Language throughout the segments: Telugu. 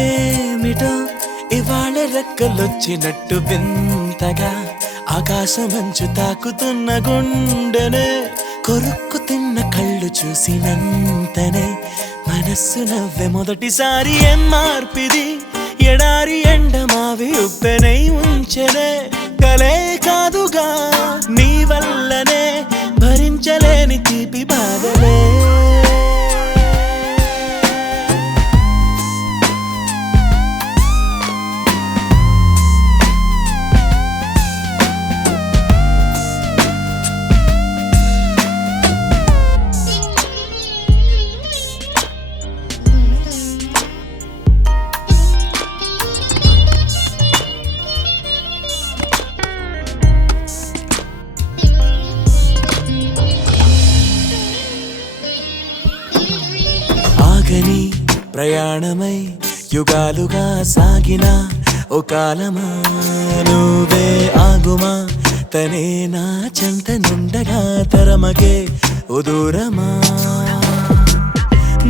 ఏమిటో ఇవాళ రెక్కలొచ్చినట్టు వింతగా ఆకాశమంచు తాకుతున్న గుండెనే కొరుక్కు తిన్న కళ్ళు చూసినంతనే మనస్సు నవ్వే మొదటిసారి ఏం మార్పిది ఎడారి ఎండమావి ఉప్పెనై ఉంచెనే కలే కాదుగా నీ వల్లనే భరించలేని తీపి బాధలే ఆగని ప్రయాణమై యుగాలుగా సాగిన ఓ కాలమా నువ్వే ఆగుమా తనే నా చెంత నుండగా తరమగే ఓ దూరమా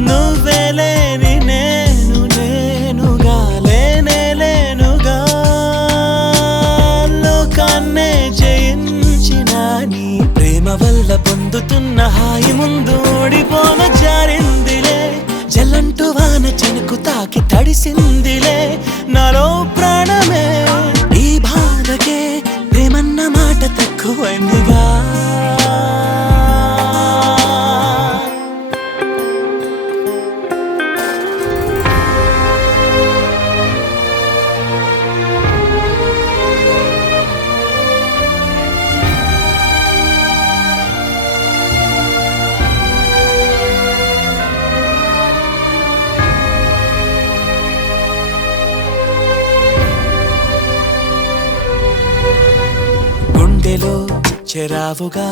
నువ్వే లేని నేను నేనుగా లేనే లేనుగా లోకాన్నే జయించిన నీ ప్రేమ వల్ల పొందుతున్న హాయి ముందు ఓడిపోన జారిందిలే జల్లంటూ వాన చెనుకు తాకి తడిసిందిలే నాలో ప్రాణమే ఈ బాధకే ప్రేమన్న మాట తక్కువైందిగా గుండెలో చెరావుగా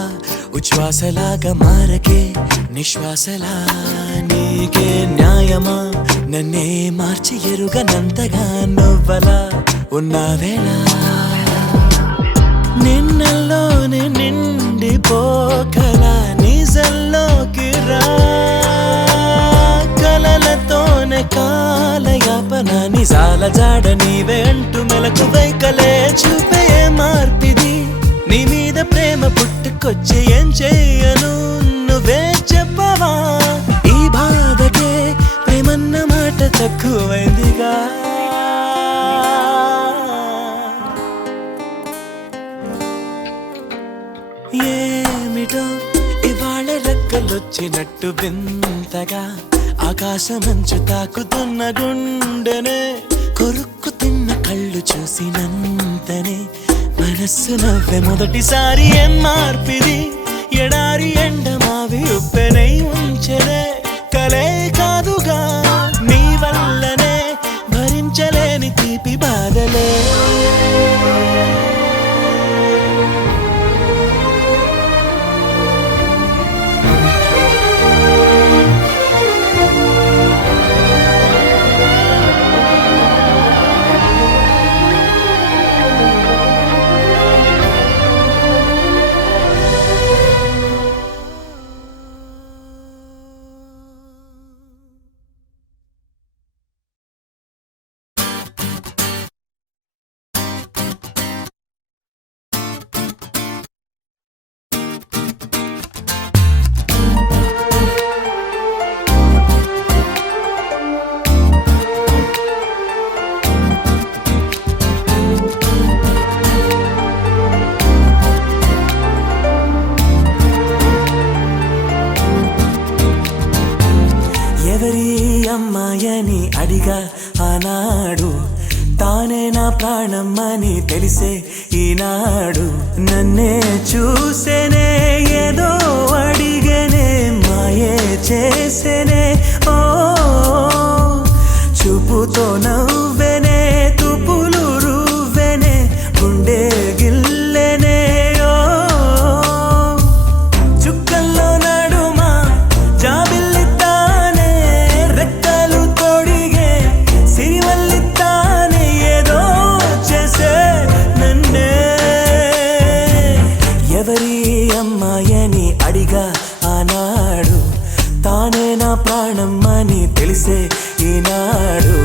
ఉచ్ఛ్వాసలాగా మారకే నిశ్వాసలా నీకే న్యాయమా నన్నే మార్చి ఎరుగనంతగా నువ్వలా ఉన్నావేళ నిన్నల్లోనే నిండిపోకలా నిజల్లోకి రా కలలతోనే కాలయాపన నిజాల జాడ నీవే అంటూ మెలకు వైకలే చూపే మార్పిది నీ మీద ప్రేమ పుట్టుకొచ్చి ఏం చెయ్యను నువ్వే చెప్పవా ఈ బాధకే ప్రేమన్న మాట తక్కువైందిగా ఏమిటో ఇవాళ రెక్కలొచ్చినట్టు వింతగా ఆకాశమంచు తాకుతున్న గుండెనే కొరుక్కు తిన్న కళ్ళు చూసినంతనే మనస్సు నవ్వే మొదటిసారి ఏం మార్పిది ఎడారి ఎండమావి ఉప్పెనై ఉంచెనే కలే కాదుగా నీ వల్లనే భరించలేని తీపి బాధలే అమ్మాయని అడిగా ఆనాడు తానే నా ప్రాణమ్మని తెలిసే ఈనాడు నన్నే చూసేనే ఏదో అడిగనే మాయే చేసేనే ఓ చూపుతో నవ్వెనే తుపులు రువ్వెనే గుండె గిల్లెనే ఓ చుక్కల్లో నడుమా జాబిల్లితానే రెక్కలు తొడిగే సిరివల్లితానే ఏదో చేసే నన్నే ఎవరి అమ్మాయని అడిగా ఆనాడు తానే నా ప్రాణమ్మని తెలిసే ఈనాడు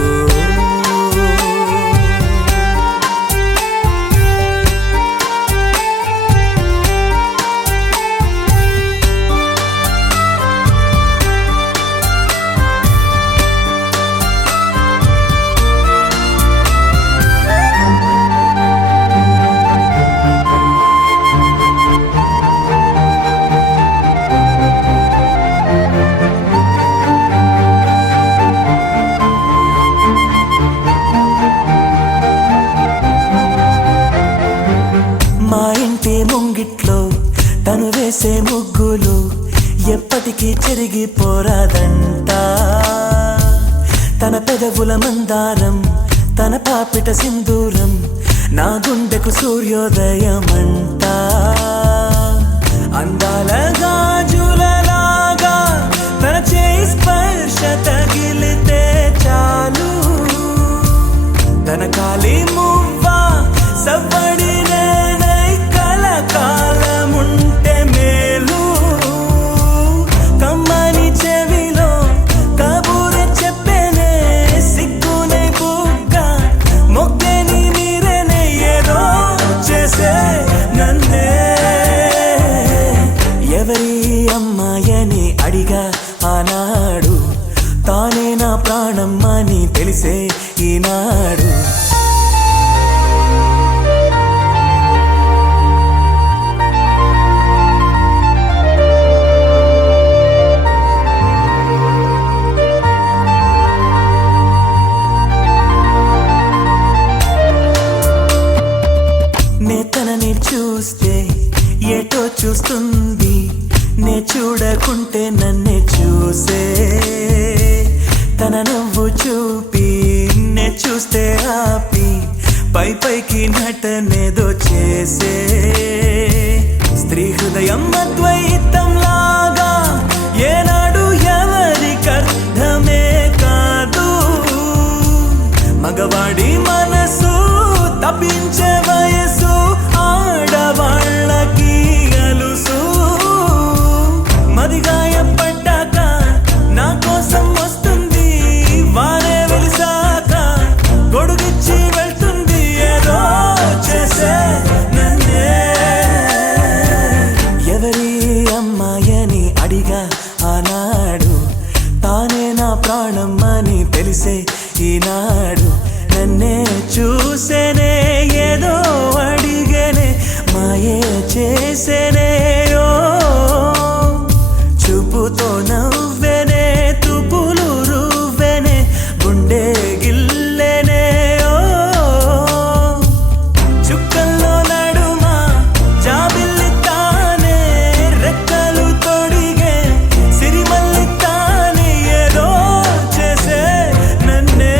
మాటికి చెరిగిపోరాదంట తన పెదవుల మందారం తన పాపిట సింధూరం నా గుండెకు సూర్యోదయమంట అందాల గాజులలాగా తన చేయి స్పర్శ తగిలితే చాలు తన కాలి మువ్వ సవ్వడి నేనై కలకాలముంటే మేలు కమ్మని చెవిలో కబూరె చెప్పేనే సిగ్గునే బుగ్గ మొగ్గని మీరేనే ఏదో చేసే నన్నే ఎవరి అమ్మాయని అడిగా ఆనాడు తానే నా ప్రాణం అని తెలిసే ఈనాడు తనని చూస్తే ఏటో చూస్తుంది నే చూడకుంటే నన్నే చూసే తన నవ్వు చూపి నే చూస్తే ఆపి పై పైకి నటనేదో చేసే స్త్రీ హృదయం అద్వైతం లాగా ఏనాడు ఎవరికర్థమే కాదు మగవాడి మనసు తప్పించే వయసు ఆడవాళ్ళకి అలుసు మదిగాయపడ్డాక నా కోసం వస్తుంది వారే వెలిసాక గొడుగిచ్చి వెళ్తుంది ఏదో చేసే నన్నే ఎవరి అమ్మాయని అడిగా ఆనాడు తానే నా ప్రాణం అని తెలిసే ఈనాడు నన్నే చూసేనే ఏదో అడిగేనే మాయే చేసేనే ఓ చూపుతో నవ్వేనే తుపులు రువ్వేనే గుండె గిల్లేనే ఓ చుక్కల్లో నడుమా జాబిల్లి తానే రెక్కలు తొడిగే సిరిమల్లి తానే ఏదో చేసే నన్నే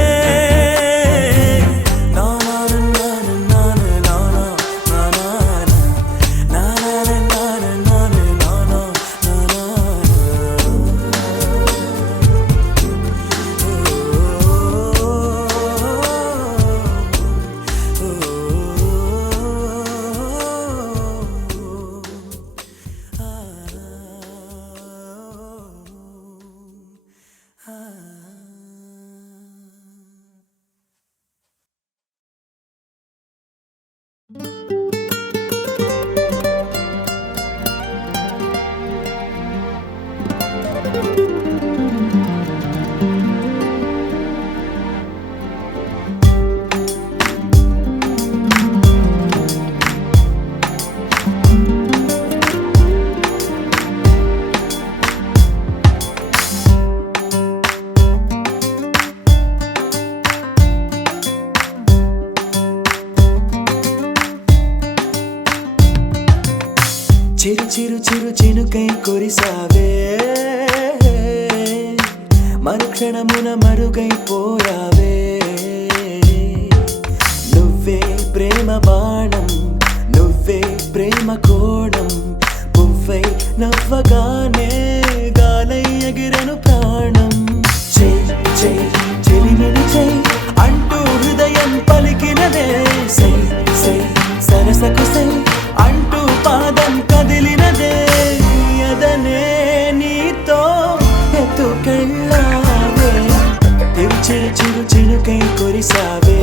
చిరు చిరు చిరు చినుకై కురిసావే మరుక్షణమున మరుగైపోయావే నువ్వే ప్రేమ బాణం నువ్వే ప్రేమ కోణం పువ్వై నవ్వగానే గాలై ఎగిరెను ప్రాణం చెలిమిని చెయ్ అంటూ హృదయం పలికినదే సై సై సరసకు సై అంటూ పాదం కదిలినదే అదనే నీతో ఎత్తుకెళ్ళావే చిరు చిరు చినుకై కురిసావే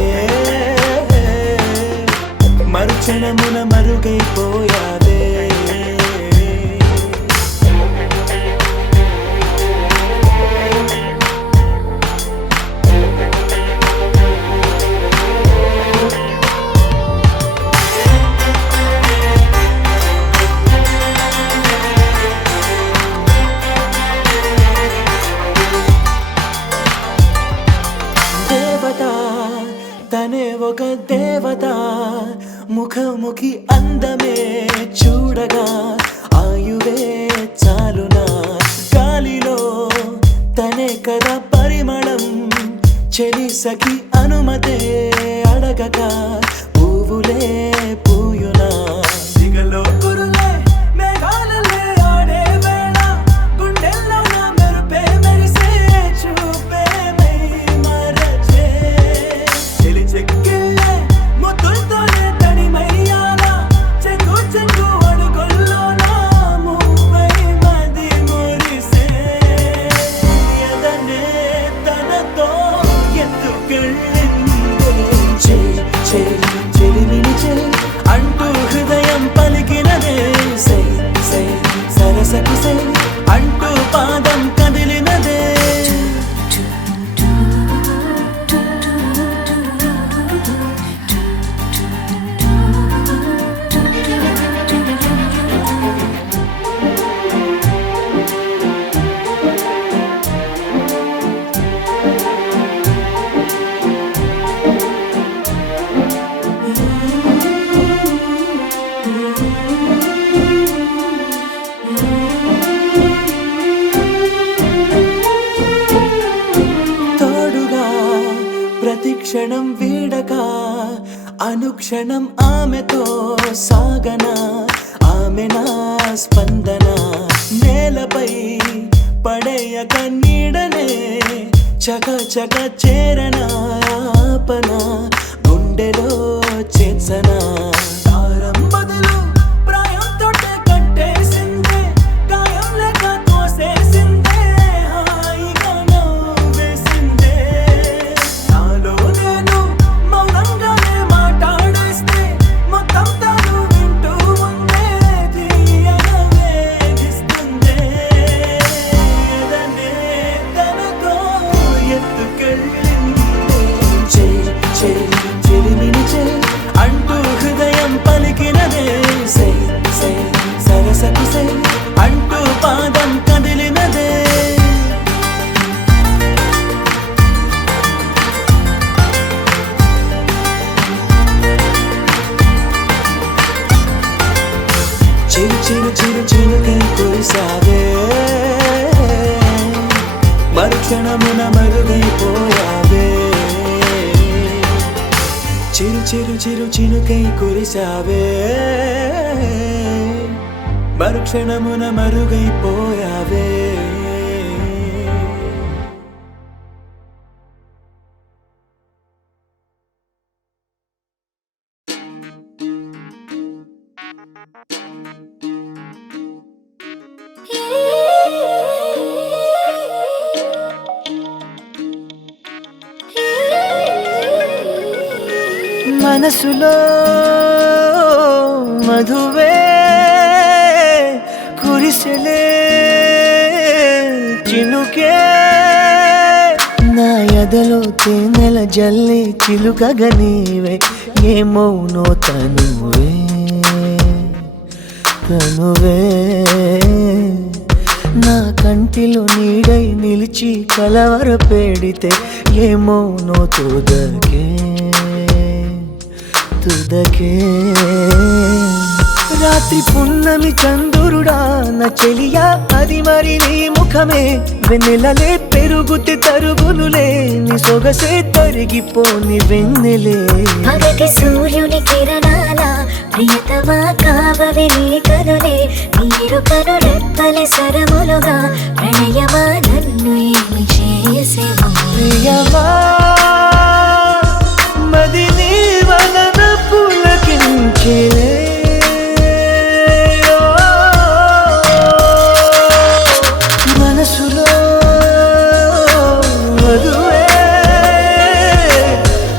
మరుక్షణమున మరుగైపోయావే తనే ఒక దేవత ముఖముఖి అందమే చూడగా ఆయువే చాలునా సఖి అనుమతే అడగక పువ్వులే పూయునా దిగలో కురులే మేఘాలలే ఆడే వేళ గుండెల్లో నా మెరుపే మెరిసే చూపే మై మరచే చెలి చెక్కిళ్ళే ముద్దులతోనే తడిమయ్యాల చెంగు చెంగు అడుగుల్లో నా మువ్వై మది మురిసే ఎదనే తనతో ఎత్తుకెళ్ళిందే చెలిమిని అంటూ హృదయం పలికినదే సై సై సరసకు సై అంటూ పాదం కదిలినదే ప్రతిక్షణం వీడక అనుక్షణం ఆమెతో సాగన ఆమె నా స్పందన నేలపై పడేయక నీడనే చక చక చేరన ఆపన గుండెలో చేర్చన దారం బదులు ప్రాయంతో కట్టేసిందే గాయం లేక తోసేసిందే హాయిగా నవ్వేసిందే నాలో నేను మౌనంగానే మాట్లాడేస్తే మొత్తం తాను వింటూ ఉందే తీయగా వేధిస్తుందే ఎదనే తనతో ఎత్తుకెళ్ళిందే చెలిమిని అంటూ హృదయం పలికినదే సై సై సరసకు సై అంటూ పాదం కదిలినదే చిరు చిరు చిరు చిరుకై కురిసావే మరుక్షణమున మరుగైపోయావే చిరు చిరు చిరు చినుకై కురిసావే మరుక్షణమున మరుగైపోయావే మనసులో మధువే కురిసెలే చినుకే నా ఎదలో తేనెల జల్లి చిలుకగా నీవే ఏమౌనో తనువే తనువే నా కంటిలో నీడై నిలిచి కలవర పెడితే ఏమౌనో తుదకే తుదకే రాత్రి పున్నమి చంద్రుడా నా చెలియా అది మరి నీ ముఖమే వెన్నెలలే పెరుగుతే తరుగునులే నీ సొగసే తరిగిపోని వెన్నెలే పగటి సూర్యుని కిరణాల ప్రియతమా కావవి నీ కనులే నీరు కను రెప్పలే సరములుగా ప్రణయమా నన్ను ఏమి చేసేవా ప్రియమా మది నీ వలన పులకించెలే మనసులో మధువే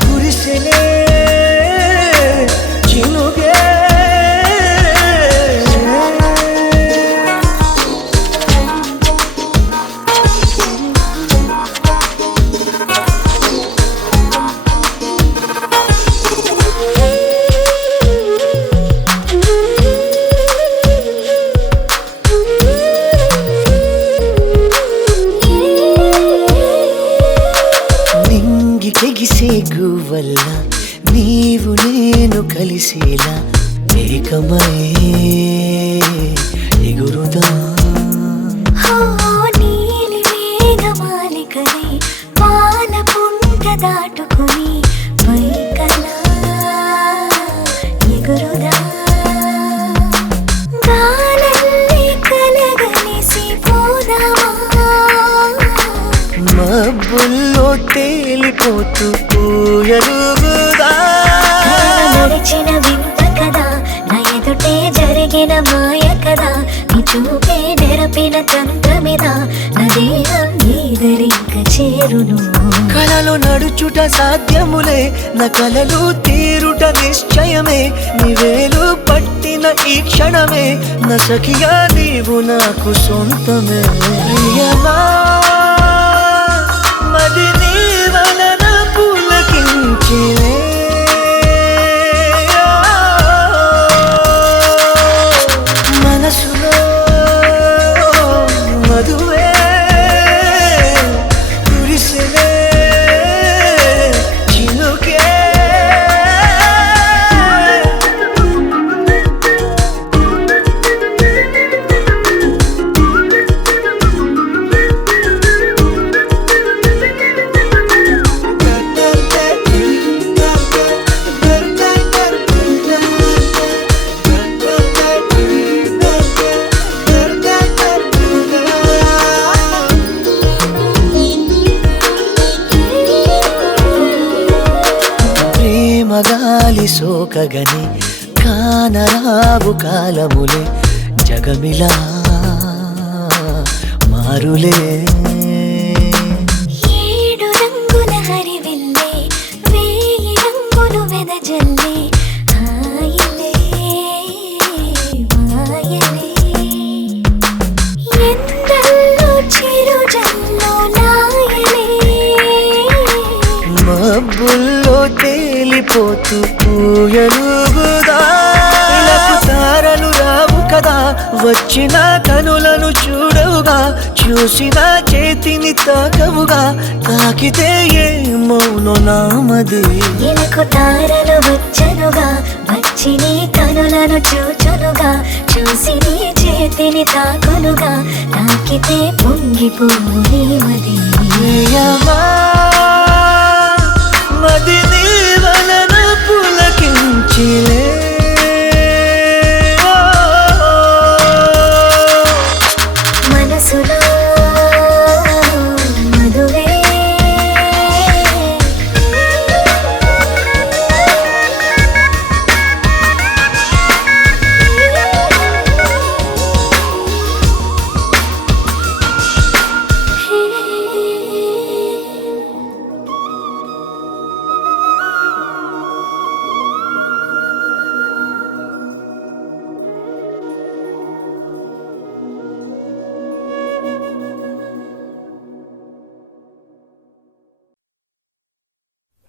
కురిసెలే చినుకే వల్ల నీవు నేను కలిసేలా ఏకమై ఎగురుదా నీలి మేఘమాలికై పాల పుంట దాటుకుని పైకలా ఎగురుదా గాలల్లే కలగలిసి పోదామా మబ్బుల్లో తేలిపోతూ ఊయలుగుదా నడిచిన వింత కదా నా ఎదుటే జరిగిన మాయ కదా నీ చూపే నెరపిన తంత్రమిదా నా దేహం నీదరింక చేరును కలలో నడుచుట సాధ్యములే నా కలలు తీరుట నిశ్చయమే నీవేలు పట్టిన ఈ క్షణమే నా సఖిగా నీవు నాకు సొంతమే ప్రియమా మది నీ వలన పులకించిలే మనసులో మధువే కురిసిలే చినుకే ప్రేమగాలి సోకగని కానరావు కాలములే జగమిలా మారులే ఏడు రంగుల హరివిల్లే వేయి రంగులు వెదజల్లే హాయిలే మాయలే ఎందల్లో చిరుజల్లో లాయలే మబ్బుల్లో తేలిపోతూ ఊయలుగుదా ఇలకు తారలు రావు కదా వచ్చిన కనులను చూడవుగా చూసిన చేతిని తాకవుగా తాకితే ఏ మౌనో నామది ఇలకు తారలు వచ్చనుగా వచ్చి నీ కనులను చూచునుగా చూసి నీ చేతిని తాకునుగా తాకితే పొంగిపోవు నీ మది ప్రియమా మది నీ వలన పులకించిలే మనసులో మధువే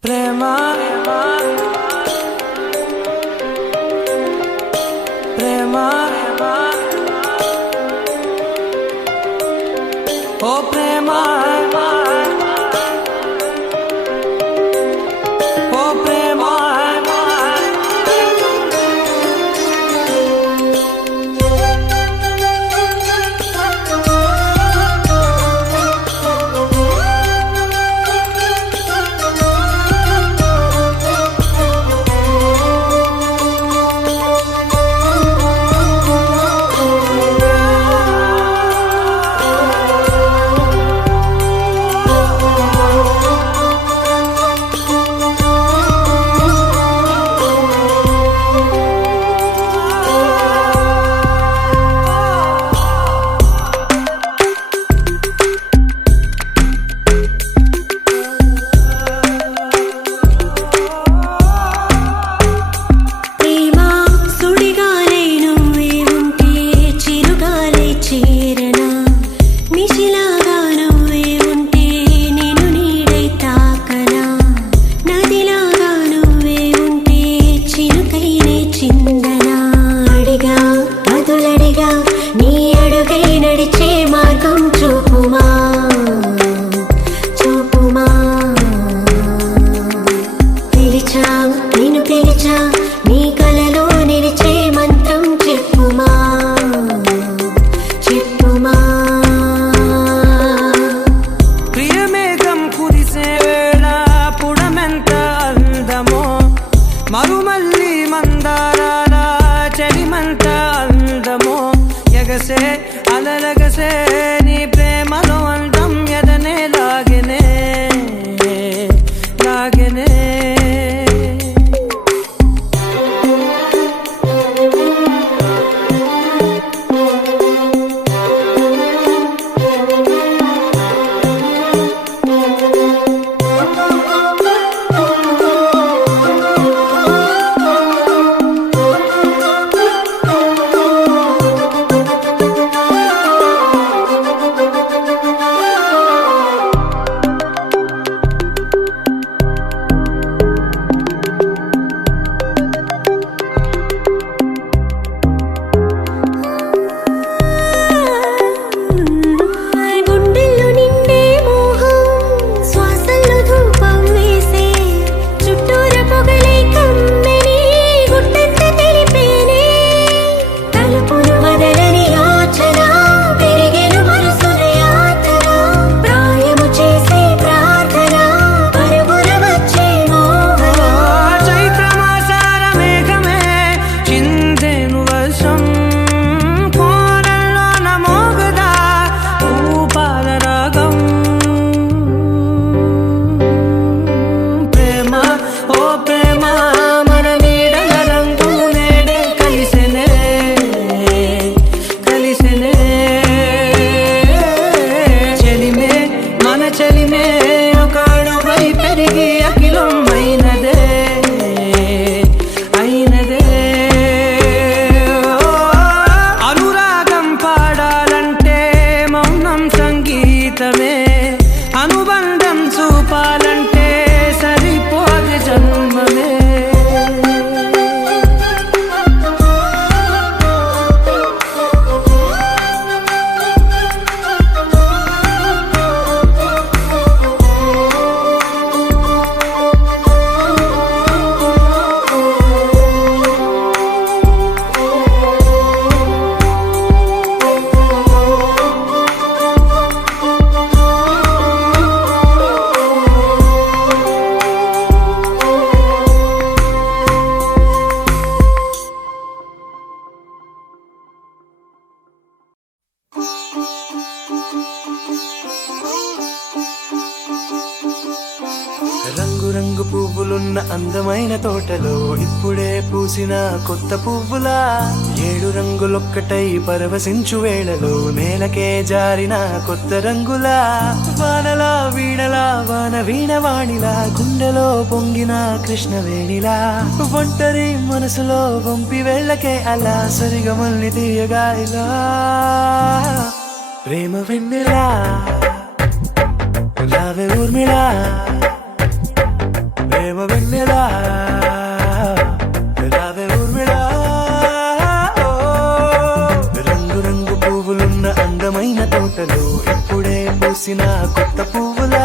ప్రేమ ప్రేమ ఓ ప్రేమ ఓ ప్రేమ సొగసే నీ ప్రేమలో అందం ఎదనే లాగెనే లాగెనే అనుబంధం చూపాలంటే సరిపోదు జన్మమే రంగు రంగు పువ్వులున్న అందమైన తోటలో ఇప్పుడే పూసిన కొత్త పువ్వులా 7 రంగులొక్కటై పరవశించు వేళలో నేలకే జారిన కొత్త రంగులా వానలా వీణలా వాన వీణవాణిలా గుండెలో పొంగిన కృష్ణవేణిలా ఒంటరి మనసులో వంపి వెళ్ళకే అలా సరిగమల్ని తీయగా ఇలా ప్రేమ వెన్నెలా రావే ఊర్మిళా ప్రేమ వెన్నెలా రావే ఊర్మిళా రంగు రంగు పువ్వులున్న అందమైన తోటలో ఇప్పుడే పూసిన కొత్త పువ్వులా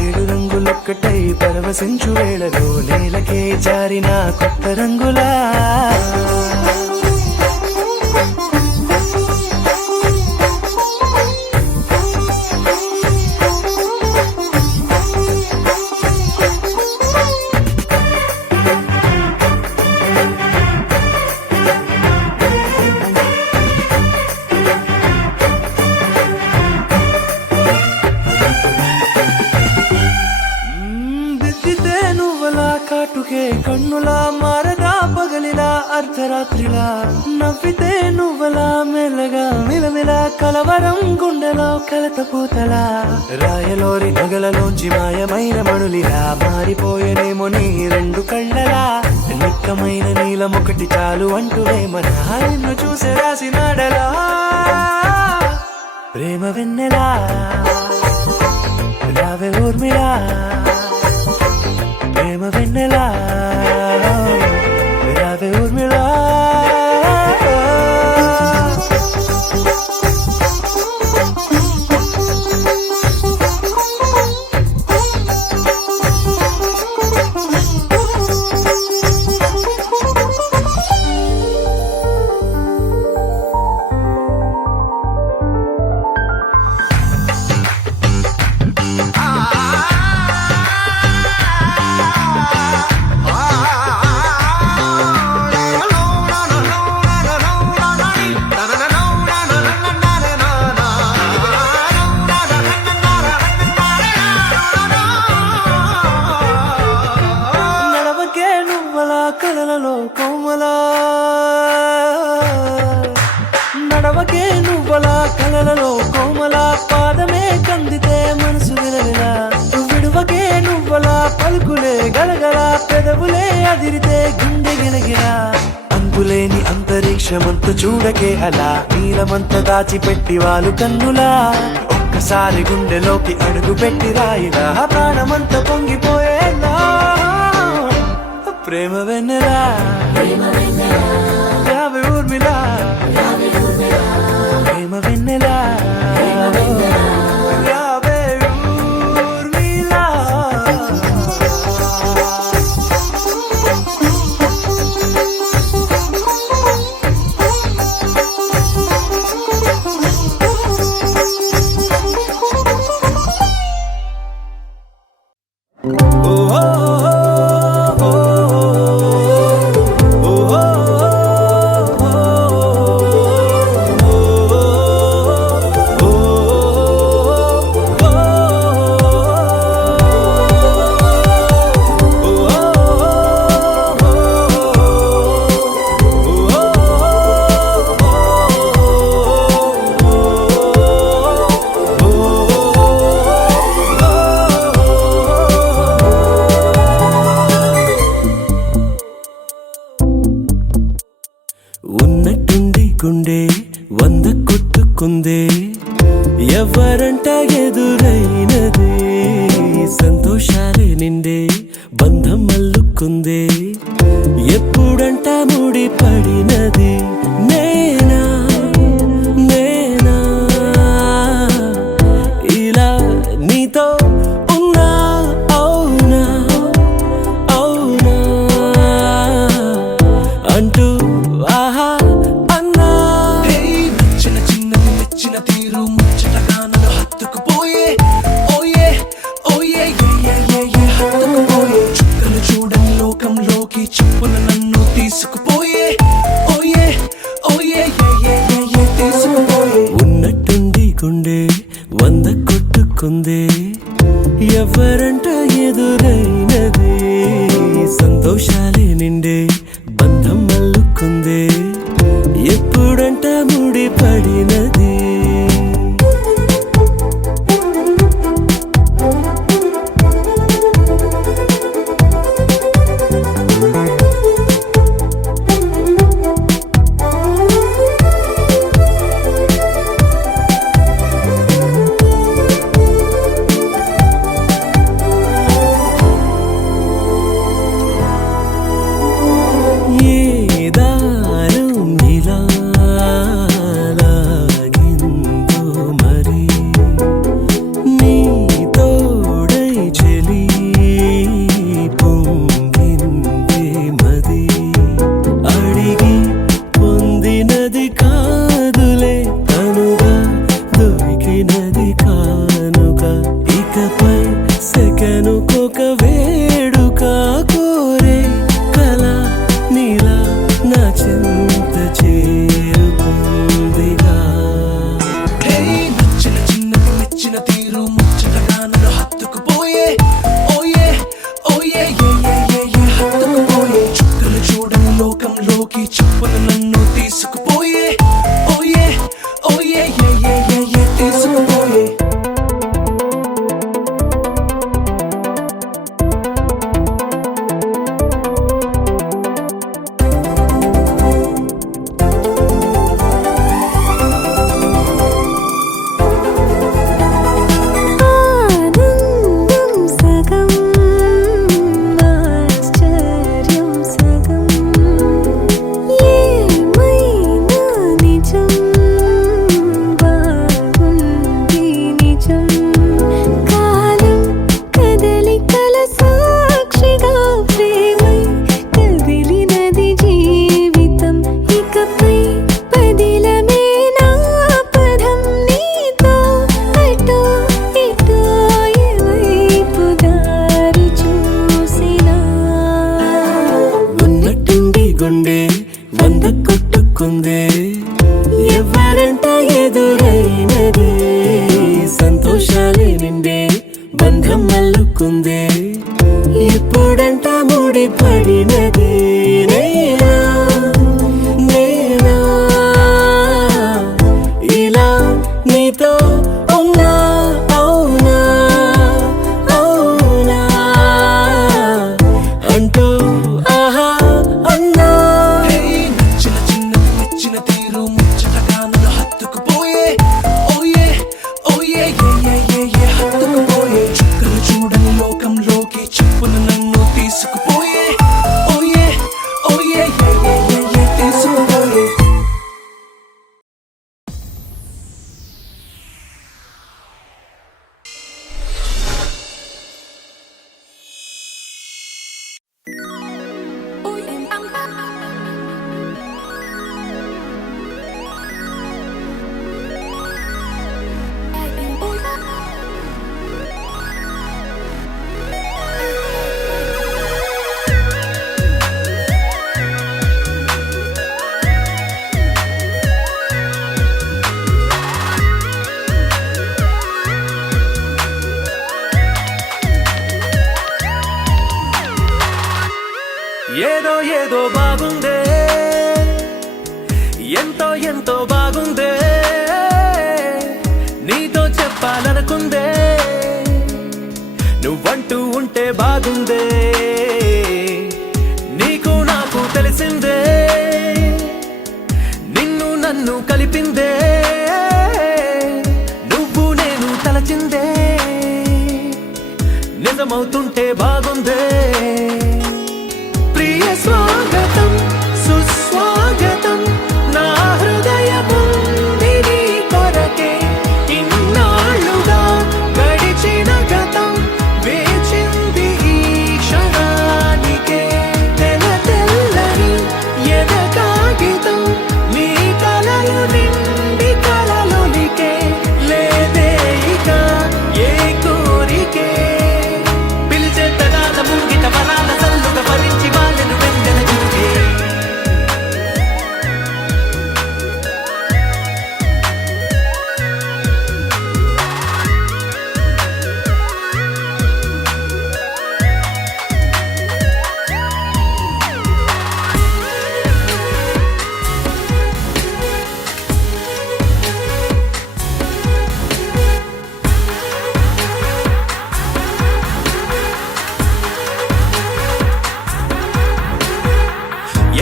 7 రంగులొక్కటై పరవశించు వేళలో నేలకే జారిన కొత్త రంగులా కాటుకే కన్నులా మారగా పగలిలా అర్ధరాత్రిలా నవ్వితే నువ్వలా మెల్లగా మిలమిలా కలవరం గుండెలో కలత పూతలా రాయలోరి నగలలోంచి మాయమైన మణులిలా మారిపోయేనేమో నీ 2 కళ్ళలా నిక్కమైన నీలమొకటి చాలు అంటూ వేమనా నిన్ను చూసి రాసినాడలా ప్రేమ వెన్నెలా రావే ఊర్మిళా ప్రేమ వెన్నెలా రావే ఊర్మిళా పొంగులే గలగల పెదవులే అదిరితే గుండె గిలగిల అంతులేని అంతరిక్షమంత చూడకే అలా నీలమంత దాచిపెట్టి వాళ్ళు కన్నులా ఒక్కసారి గుండెలోకి అడుగు పెట్టి రాయిలా ప్రాణమంత పొంగిపోయేలా ప్రేమ వెన్నెలా రావే ఊర్మిళా ప్రేమ వెన్నెలా రావే ఊర్మిళా ఉన్నట్టుండి గుండె 100 కొట్టుకుందే ఎవరంట ఎదురైనది సంతోషాలే నిండే బంధం అల్లుకుందే ఎప్పుడంట ముడి పడినది నేనా నేనా ఇలా నీతో ఉన్నా అవునా అవునా అంటూ ఉన్నట్టుండి గుండె 100 కొట్టుకుందే ఎవరంట ఎదురైనది సంతోషాలే నిండే బంధం అల్లుకుందే ఎప్పుడంట ముడి పడినది ఏదో బాగుందే, ఎంతో ఎంతో బాగుందే, నీతో చెప్పాలనుకుందే, నువ్వంటూ ఉంటే బాగుందే, నీకు నాకు తెలిసిందే, నిన్ను నన్ను కలిపిందే, నువ్వు నేను తలచిందే, నిజమవుతుంటే బాగుందే. ప్రియ స్వాగతం సుస్వాగతం నా హృదయముంది నీ కొరకే, ఇన్నాళ్ళుగా గడిచిన గతం వేచింది ఈ క్షణానికే, తెల్ల తెల్లని ఎద కాగితం నీ కలలు నిండి కలలొలికే, లేదే ఇక ఏ కోరికే, పిలిచే తగాల ముంగిట వరాల సల్లుగా భరించి వాళ్ళను వెంటన చురుకే.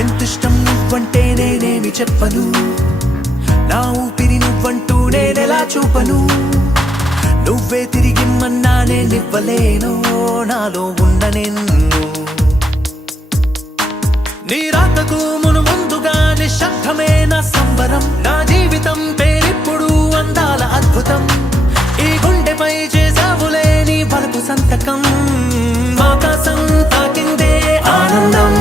ఎంతిష్టం నువ్వంటే నేనేమి చెప్పను, నా ఊపిరి నువ్వంటూ నేనెలా చూపను, నువ్వే తిరిగిమ్మన్నా నేనివ్వలేను నాలో ఉన్న నిన్ను, నీ రాకకు మును ముందుగా నిశ్శబ్దమే నా సంబరం, నా జీవితం పేరిప్పుడు అందాల అద్భుతం, ఈ గుండెపై చేసావులే నీ బలపు సంతకం, ఆకాశం తాకిందే ఆనందం.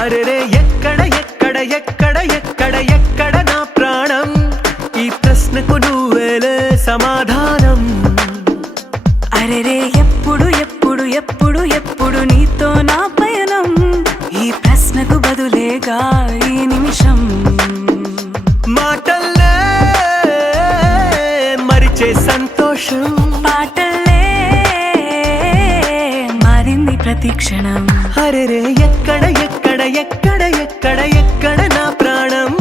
అరెరే ఎక్కడ ఎక్కడ ఎక్కడ ఎక్కడ ఎక్కడ నా ప్రాణం, ఈ ప్రశ్నకు నువ్వేలే సమాధానం. అరెరే ఎప్పుడు ఎప్పుడు ఎప్పుడు ఎప్పుడు నీతో నా పయనం, ఈ ప్రశ్నకు బదులేగా ఈ నిమిషం. మాటల్లే మరిచే సంతోషం, పాటల్లే మారింది ప్రతి క్షణం. అరెరే ఎక్కడ ఎక్కడ ఎక్కడ ఎక్కడ ఎక్కడ నా ప్రాణం,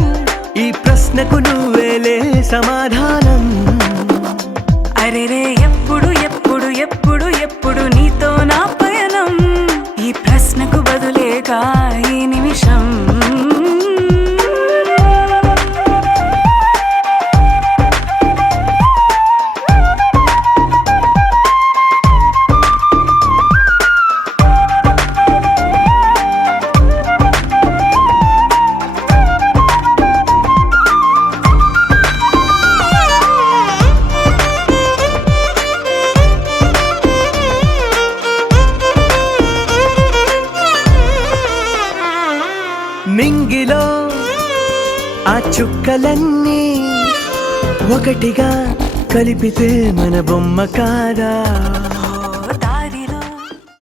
ఈ ప్రశ్నకు నువ్వేలే సమాధానం. అరెరే ఎప్పుడు ఎప్పుడు ఎప్పుడు ఎప్పుడు నీతో నా పయనం, ఈ ప్రశ్నకు బదులేగా ఈ నిమిషం. మింగిలో ఆ చుక్కలన్నీ ఒకటిగా కలిపితే మన బొమ్మ కాదా.